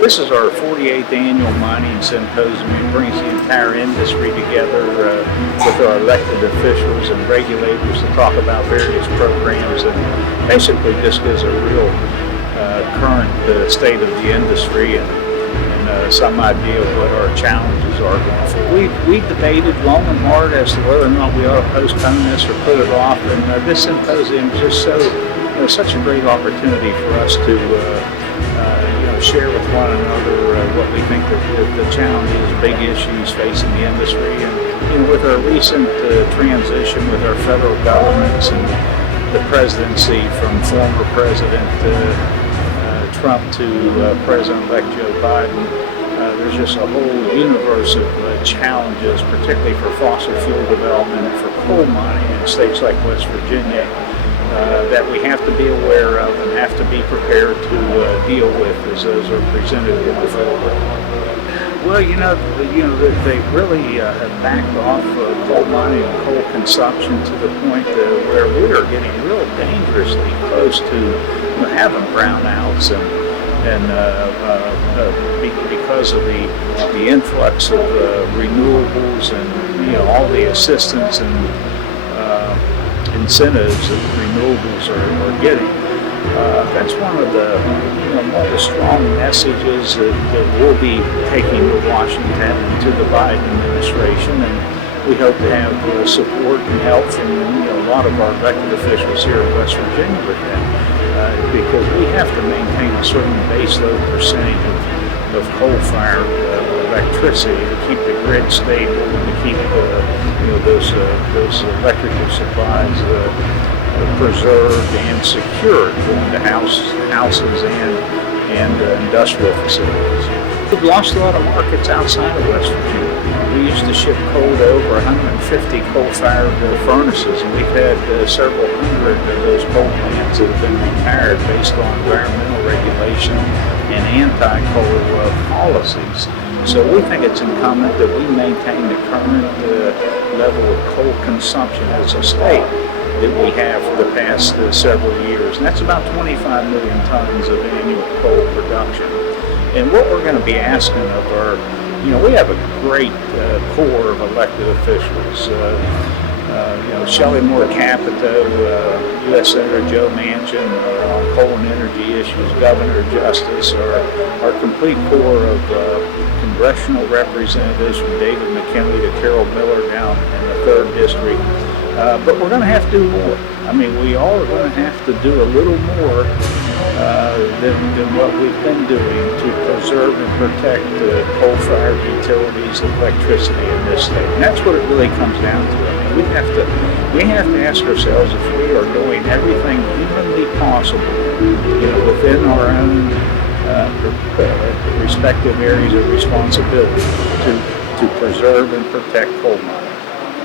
This is our 48th annual mining symposium. It brings the entire industry together with our elected officials and regulators to talk about various programs, and basically just gives a real current state of the industry and some idea of what our challenges are going forward. We debated long and hard as to whether or not we ought to postpone this or put it off, and this symposium is just such a great opportunity for us to share with one another what we think the challenges, big issues facing the industry, and with our recent transition with our federal governments and the presidency from former President Trump to President-elect Joe Biden, there's just a whole universe of challenges, particularly for fossil fuel development and for coal mining in states like West Virginia, that we have to be aware of and have to be prepared to deal with as those are presented going forward. Well, they really have backed off coal mining and coal consumption to the point where we are getting real dangerously close to having brownouts and because of the influx of renewables and all the assistance and incentives that renewables are getting. That's one of the strong messages that we'll be taking to Washington and to the Biden administration, and we hope to have support and help from a lot of our elected officials here in West Virginia with that, because we have to maintain a certain baseload percentage of coal-fired electricity to keep the grid stable and to keep those electrical supplies preserved and secured going to houses and industrial facilities. We've lost a lot of markets outside of West Virginia. We used to ship coal to over 150 coal-fired furnaces, and we've had several hundred of those coal plants that have been retired based on environmental regulation and anti-coal policies. So we think it's incumbent that we maintain the current level of coal consumption as a state that we have for the past several years. And that's about 25 million tons of annual coal production. And what we're going to be asking of our, we have a great core of elected officials. Shelley Moore Capito, U.S. Senator Joe Manchin on coal and energy issues, Governor Justice, our complete core of congressional representatives from David McKinley to Carol Miller down in the 3rd District. But we're going to have to do more. We all are going to have to do a little more than what we've been doing to preserve and protect coal-fired utilities and electricity in this state. And that's what it really comes down to. We have to ask ourselves if we are doing everything humanly possible, within our own respective areas of responsibility to preserve and protect coal mines.